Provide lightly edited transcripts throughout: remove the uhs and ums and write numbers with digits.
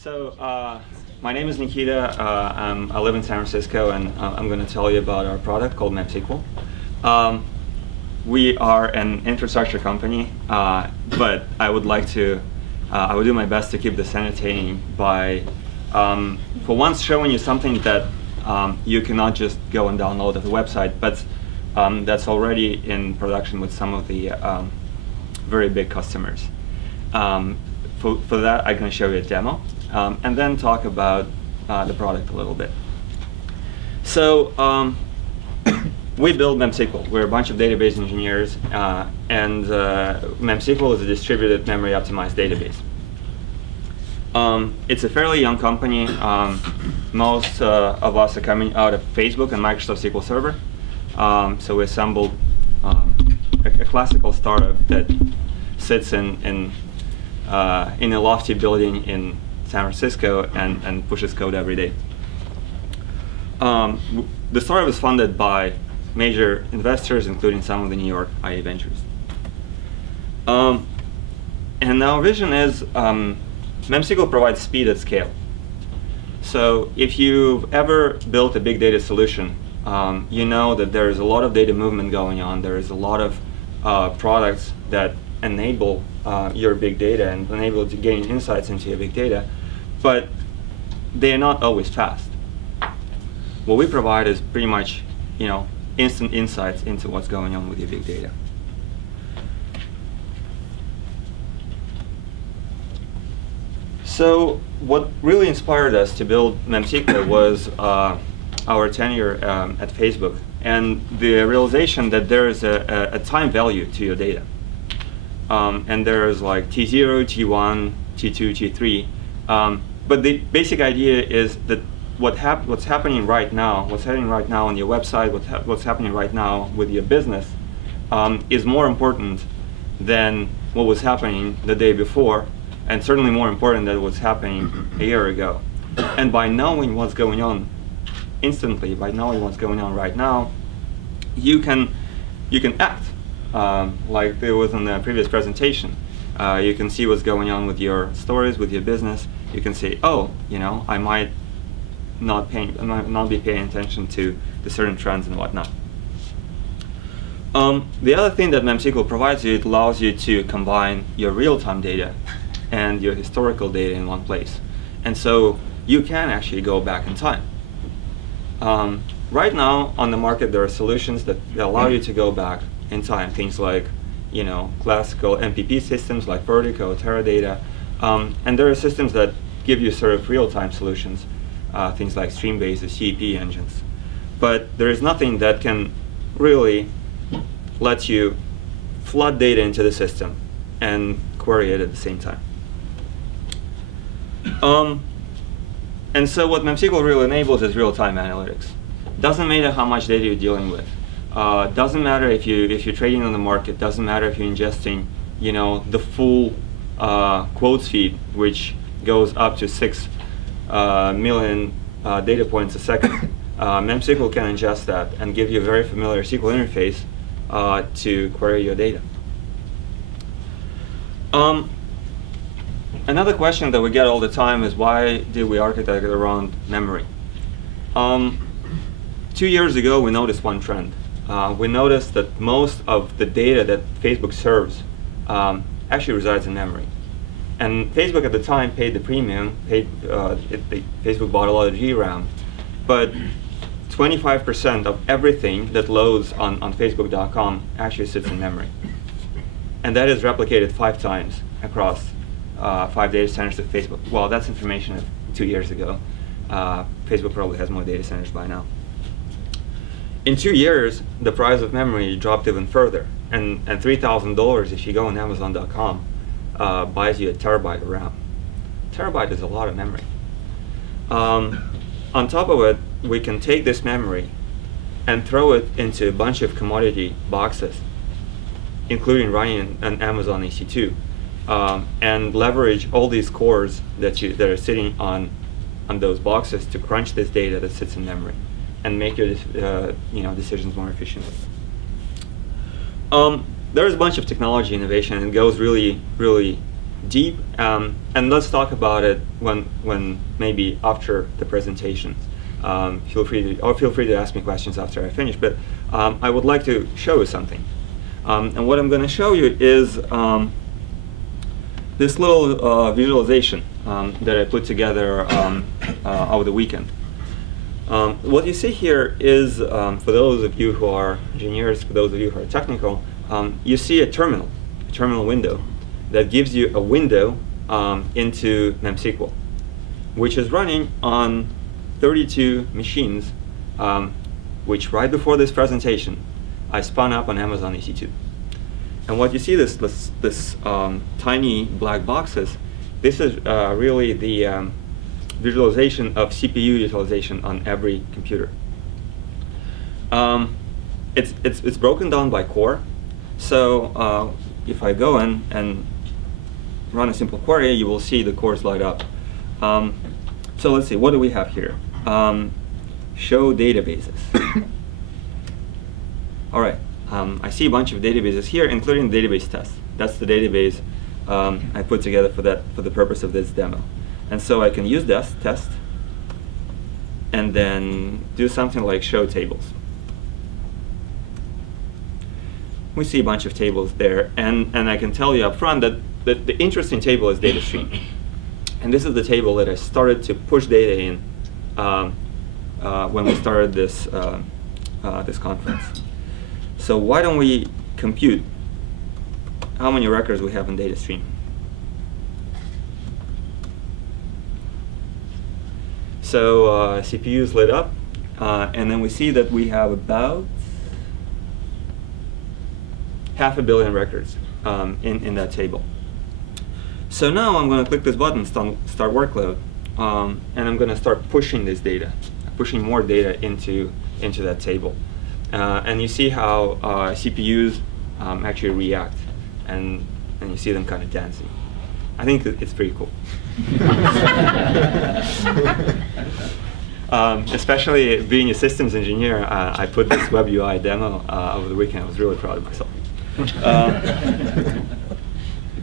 So, my name is Nikita. I live in San Francisco, and I'm going to tell you about our product called MemSQL. We are an infrastructure company, but I would do my best to keep this entertaining by, for once, showing you something that you cannot just go and download at the website, but that's already in production with some of the very big customers. For that, I'm going to show you a demo, and then talk about the product a little bit. So we build MemSQL. We're a bunch of database engineers, and MemSQL is a distributed memory optimized database. It's a fairly young company. Most of us are coming out of Facebook and Microsoft SQL Server. So we assembled a classical startup that sits in a lofty building in San Francisco and pushes code every day. The startup was funded by major investors, including some of the New York IA Ventures. And our vision is MemSQL provides speed at scale. So if you've ever built a big data solution, you know that there is a lot of data movement going on. There is a lot of products that enable your big data and enable to gain insights into your big data, but they are not always fast. What we provide is pretty much, instant insights into what's going on with your big data. So what really inspired us to build MemSQL was our tenure at Facebook and the realization that there is a time value to your data. And there's like T0, T1, T2, T3. But the basic idea is that what's happening right now on your website, what's happening right now with your business is more important than what was happening the day before, and certainly more important than what's happening a year ago. And by knowing what's going on instantly, by knowing what's going on right now, you can act. Like there was in the previous presentation. You can see what's going on with your stories, with your business. You can say, oh, I might not be paying attention to the certain trends and whatnot. The other thing that MemSQL provides you, it allows you to combine your real-time data and your historical data in one place. And so you can actually go back in time. Right now on the market there are solutions that allow you to go back in time, things like classical MPP systems like Vertigo, Teradata, and there are systems that give you sort of real-time solutions, things like Streambase, CEP engines. But there is nothing that can really let you flood data into the system and query it at the same time. And so what MemSQL really enables is real-time analytics. Doesn't matter how much data you're dealing with. Doesn't matter if you're trading on the market. Doesn't matter if you're ingesting, the full quotes feed, which goes up to 6 million data points a second. MemSQL can ingest that and give you a very familiar SQL interface to query your data. Another question that we get all the time is why did we architect it around memory? 2 years ago, we noticed one trend. We noticed that most of the data that Facebook serves actually resides in memory. And Facebook at the time paid the premium, Facebook bought a lot of GRAM, but 25% of everything that loads on Facebook.com actually sits in memory. And that is replicated 5 times across 5 data centers of Facebook. Well, that's information of 2 years ago. Facebook probably has more data centers by now. In 2 years, the price of memory dropped even further, and $3,000 if you go on Amazon.com buys you a terabyte of RAM. Terabyte is a lot of memory. On top of it, we can take this memory and throw it into a bunch of commodity boxes, including running an Amazon EC2, and leverage all these cores that are sitting on those boxes to crunch this data that sits in memory and make your decisions more efficiently. There's a bunch of technology innovation, and it goes really, really deep, and let's talk about it when maybe after the presentations. Feel free to ask me questions after I finish. But I would like to show you something, and what I'm going to show you is this little visualization that I put together over the weekend. What you see here is, for those of you who are engineers, for those of you who are technical, you see a terminal window that gives you a window into MemSQL, which is running on 32 machines, which right before this presentation, I spun up on Amazon EC2. And what you see, this tiny black boxes, this is really the visualization of CPU utilization on every computer. It's broken down by core. So if I go in and run a simple query, you will see the cores light up. So let's see, what do we have here? Show databases. All right, I see a bunch of databases here, including database test. That's the database I put together for the purpose of this demo. And so I can use this test and then do something like show tables. We see a bunch of tables there, and I can tell you up front that the interesting table is data stream. And this is the table that I started to push data in when we started this, this conference. So why don't we compute how many records we have in data stream? So CPU is lit up, and then we see that we have about 500 million records in that table. So now I'm going to click this button, start workload, and I'm going to start pushing this data, pushing more data into that table. And you see how CPUs actually react, and you see them kind of dancing. I think it's pretty cool. Especially being a systems engineer, I put this web UI demo over the weekend. I was really proud of myself.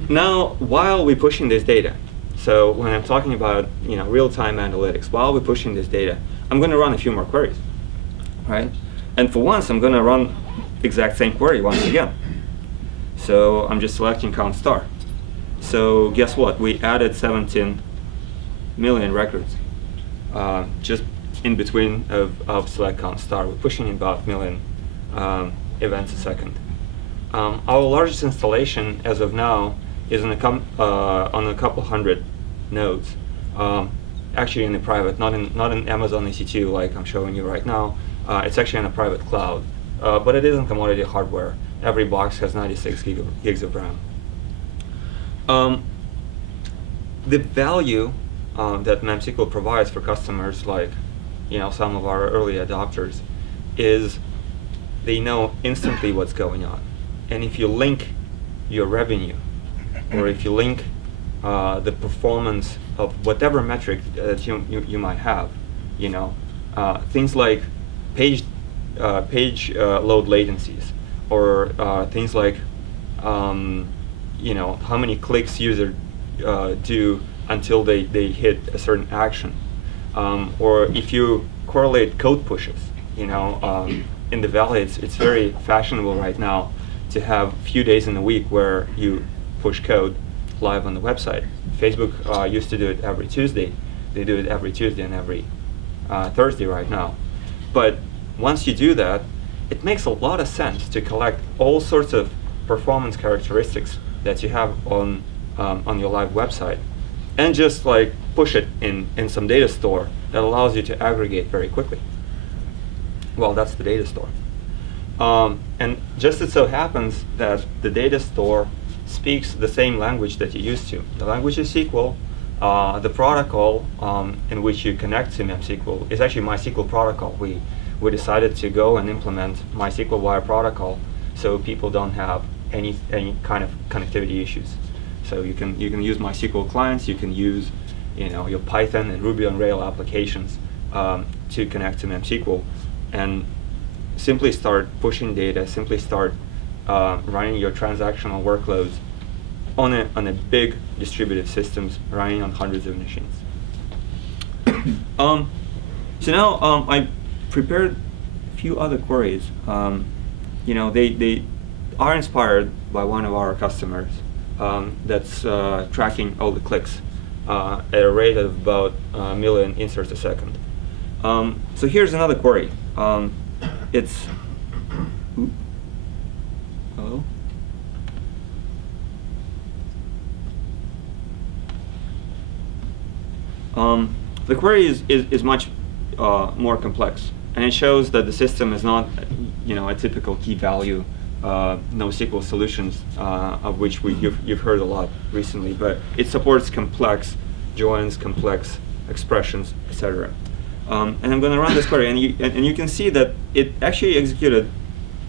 Now, while we're pushing this data, so when I'm talking about real-time analytics, while we're pushing this data, I'm going to run a few more queries, right? And for once, I'm going to run the exact same query once again. So I'm just selecting count star. So guess what? We added 17 million records just in between of select count star. We're pushing about 1 million events a second. Our largest installation as of now is on a couple hundred nodes. Actually in the private, not in Amazon EC2 like I'm showing you right now. It's actually in a private cloud, but it isn't commodity hardware. Every box has 96 gigs of RAM. The value that MemSQL provides for customers like some of our early adopters is they know instantly what's going on. And if you link your revenue, or if you link the performance of whatever metric that you might have, things like page load latencies, or things like how many clicks user do until they hit a certain action, or if you correlate code pushes. In the Valley, it's very fashionable right now to have a few days in the week where you push code live on the website. Facebook used to do it every Tuesday. They do it every Tuesday and every Thursday right now. But once you do that, it makes a lot of sense to collect all sorts of performance characteristics that you have on your live website, and just like push it in some data store that allows you to aggregate very quickly. Well, that's the data store. And just it so happens that the data store speaks the same language that you used to. The language is SQL. The protocol in which you connect to MemSQL is actually MySQL protocol. We decided to go and implement MySQL via protocol so people don't have any kind of connectivity issues. So you can use MySQL clients, you can use your Python and Ruby on Rails applications to connect to MemSQL, and simply start pushing data, simply start running your transactional workloads on a big distributed systems running on hundreds of machines. So now I prepared a few other queries. They are inspired by one of our customers that's tracking all the clicks at a rate of about 1 million inserts a second. So here's another query. It's hello. The query is much more complex, and it shows that the system is not, a typical key value NoSQL solutions of which you've heard a lot recently, but it supports complex joins, complex expressions, etc. And I'm going to run this query, and you can see that it actually executed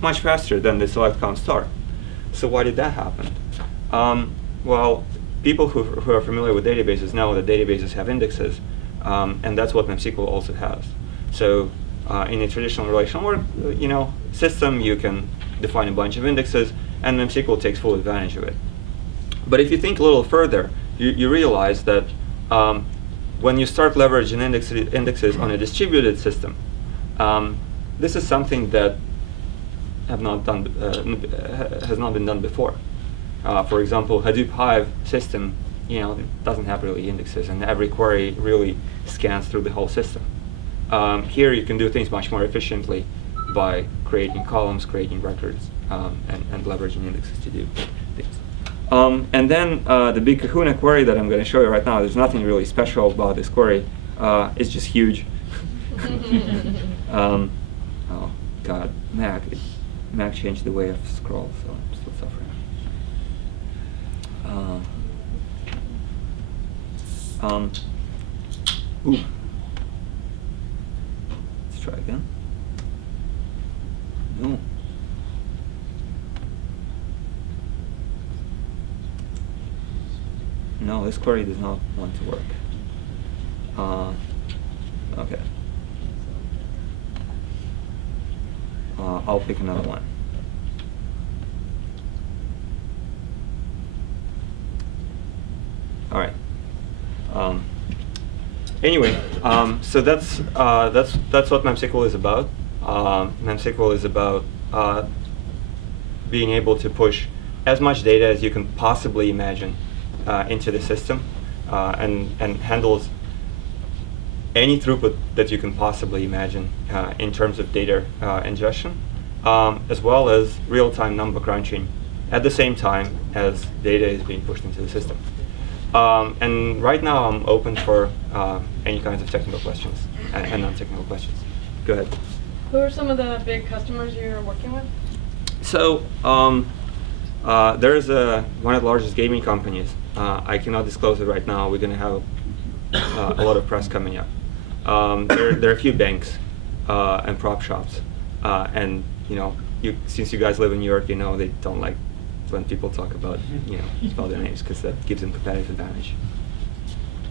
much faster than the select count star. So why did that happen? Well, people who are familiar with databases know that databases have indexes, and that's what MemSQL also has. So in a traditional relational system, you can define a bunch of indexes, and MemSQL takes full advantage of it. But if you think a little further, you realize that when you start leveraging indexes on a distributed system, this is something that has not been done before. For example, Hadoop Hive system, doesn't have really indexes, and every query really scans through the whole system. Here you can do things much more efficiently by creating columns, creating records, and leveraging indexes to do things. And then the big kahuna query that I'm going to show you right now, there's nothing really special about this query. It's just huge. Oh God, Mac changed the way I scroll, so I'm still suffering. Ooh. Let's try again. No. No, this query does not want to work. Okay. I'll pick another one. All right. Anyway, so that's what MemSQL is about. MemSQL is about being able to push as much data as you can possibly imagine into the system, and handles any throughput that you can possibly imagine in terms of data ingestion, as well as real-time number crunching at the same time as data is being pushed into the system. And right now I'm open for any kinds of technical questions and non-technical questions. Go ahead. Who are some of the big customers you're working with? So there's one of the largest gaming companies. I cannot disclose it right now. We're going to have a lot of press coming up. There are a few banks and prop shops, and since you guys live in New York, they don't like when people talk about spell their names, because that gives them competitive advantage.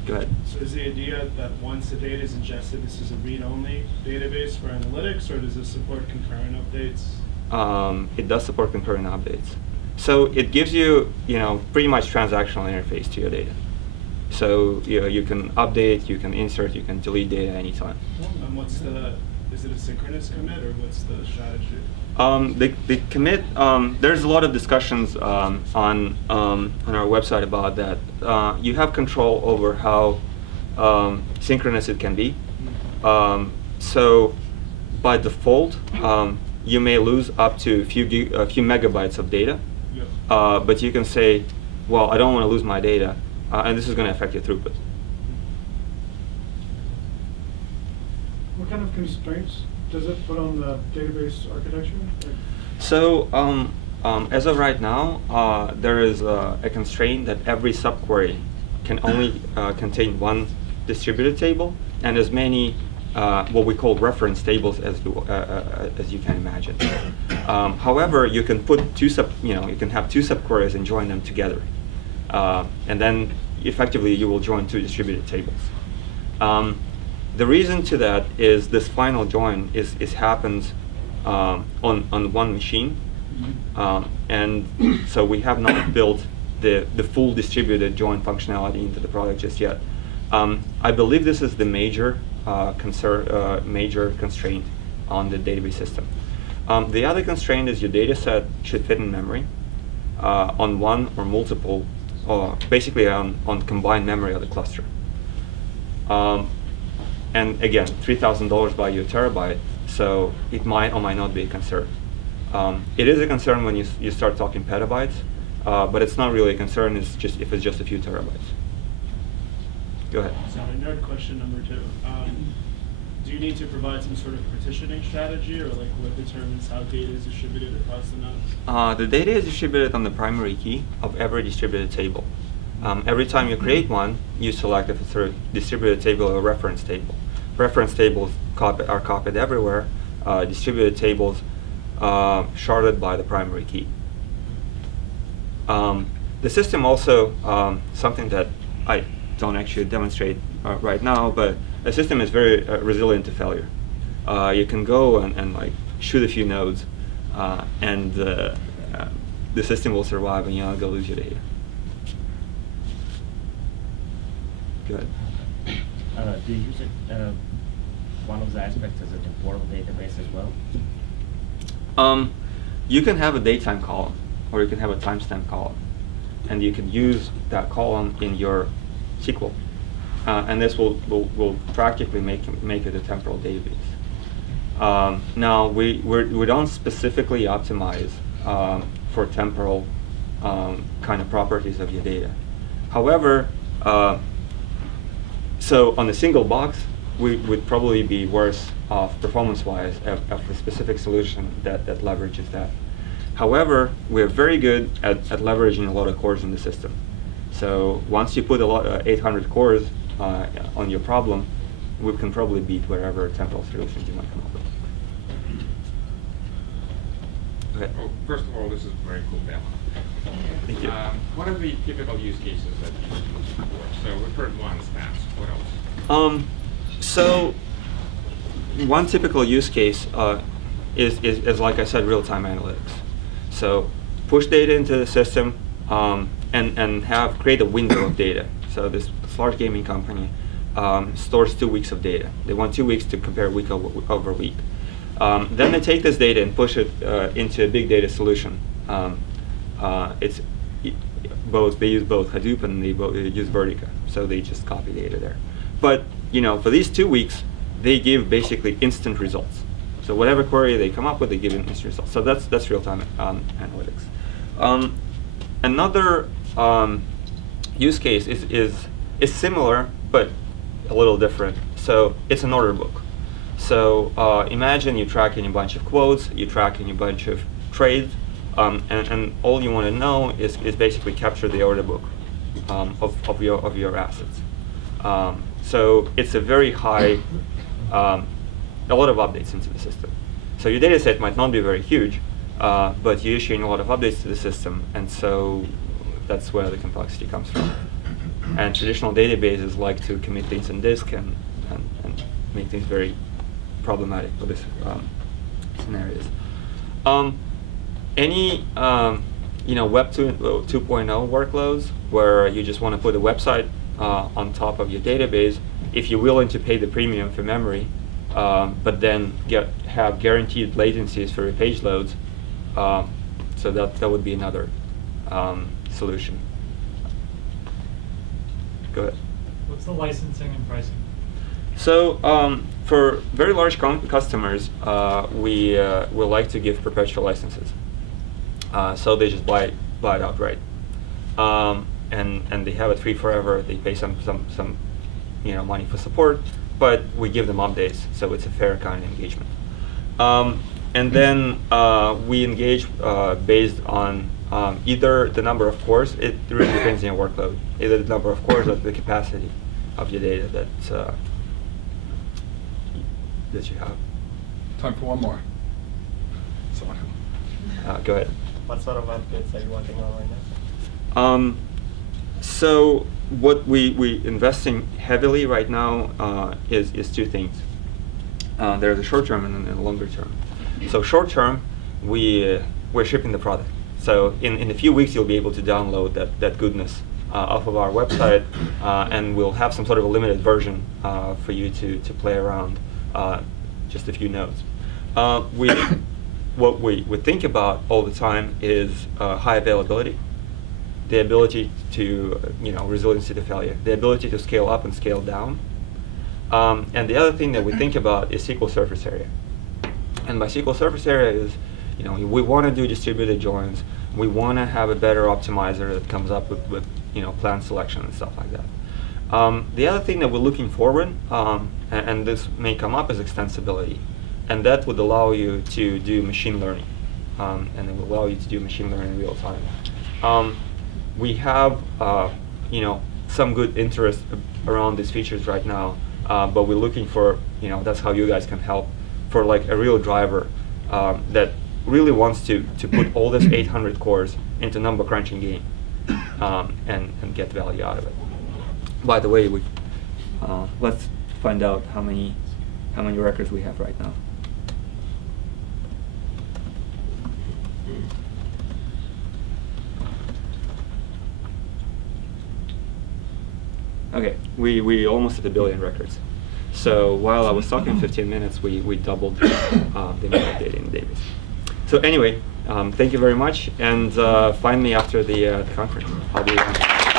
Go ahead. So is the idea that once the data is ingested, this is a read-only database for analytics, or does it support concurrent updates? It does support concurrent updates. So it gives you, pretty much transactional interface to your data. So you can update, you can insert, you can delete data anytime. And is it a synchronous commit, or what's the strategy? The commit, there's a lot of discussions on our website about that. You have control over how synchronous it can be. So by default, you may lose up to a few megabytes of data. Yep. But you can say, well, I don't want to lose my data, and this is going to affect your throughput. What kind of constraints does it put on the database architecture? So as of right now, there is a constraint that every subquery can only contain one distributed table and as many what we call reference tables as you can imagine. However, you can put you can have two subqueries and join them together, and then effectively you will join two distributed tables. The reason to that is this final join happens on one machine, and so we have not built the full distributed join functionality into the product just yet. I believe this is the major major constraint on the database system. The other constraint is your data set should fit in memory on one or multiple, basically on combined memory of the cluster. And again, $3,000 buy you a terabyte, so it might or might not be a concern. It is a concern when you start talking petabytes, but it's not really a concern. It's just if it's just a few terabytes. Go ahead. Sorry, nerd question number 2. Do you need to provide some sort of partitioning strategy, or like what determines how data is distributed across the nodes? The data is distributed on the primary key of every distributed table. Every time you create one, you select if it's a distributed table or a reference table. Reference tables are copied everywhere. Distributed tables sharded by the primary key. The system also, something that I don't actually demonstrate right now, but the system is very resilient to failure. You can go and like shoot a few nodes, and the system will survive, and you're not gonna lose your data. Good. Do you use it? One of the aspects is a temporal database as well. You can have a datetime column, or you can have a timestamp column, and you can use that column in your SQL, and this will practically make it a temporal database. Now we don't specifically optimize for temporal kind of properties of your data. However, so on a single box, we would probably be worse off performance-wise of a specific solution that leverages that. However, we're very good at leveraging a lot of cores in the system. So once you put 800 cores on your problem, we can probably beat whatever temporal solutions you might come up with. Okay. Well, first of all, this is a very cool demo. Thank you. What are the typical use cases that you use for? So we've heard one stats. What else? So one typical use case is like I said, real-time analytics. So push data into the system and create a window of data. So this large gaming company stores 2 weeks of data. They want 2 weeks to compare week over week. Then they take this data and push it into a big data solution. They use both Hadoop and they use Vertica, so they just copy data there. But for these 2 weeks, they give basically instant results. So whatever query they come up with, they give an instant result. So that's real-time analytics. Another use case is similar but a little different. So it's an order book. So imagine you're tracking a bunch of quotes, you're tracking a bunch of trades, and all you want to know is basically capture the order book of your assets. So it's a very high, a lot of updates into the system. So your data set might not be very huge, but you're issuing a lot of updates to the system, and so that's where the complexity comes from. And traditional databases like to commit things on disk and make things very problematic for these scenarios. Any Web 2.0 workloads where you just want to put a website on top of your database, if you're willing to pay the premium for memory, but then have guaranteed latencies for your page loads, so that would be another solution. Go ahead. What's the licensing and pricing? So for very large customers, we like to give perpetual licenses. So they just buy it outright, and they have it free forever. They pay some money for support, but we give them updates, so it's a fair kind of engagement. And then we engage based on either the number of cores. It really depends on your workload. Either the number of cores or the capacity of your data that you have. Time for one more. Someone. Go ahead. What sort of updates are you working on right now? So what we investing heavily right now is 2 things. There's a short term and a longer term. So short term, we're shipping the product. So in a few weeks, you'll be able to download that goodness off of our website, and we'll have some sort of a limited version for you to play around, just a few nodes. What we think about all the time is high availability, the ability to, resiliency to failure, the ability to scale up and scale down. And the other thing that we think about is SQL surface area. And by SQL surface area is, we want to do distributed joins. We want to have a better optimizer that comes up with plan selection and stuff like that. The other thing that we're looking forward, and this may come up, is extensibility. And that would allow you to do machine learning. And it will allow you to do machine learning in real time. We have, some good interest around these features right now, but we're looking for, that's how you guys can help, for like a real driver that really wants to put all this 800 cores into number crunching game and get value out of it. By the way, let's find out how many records we have right now. Okay, we almost hit 1 billion records. So while I was talking 15 minutes, we doubled the amount of data in the database. So anyway, thank you very much, and find me after the conference. I'll be around.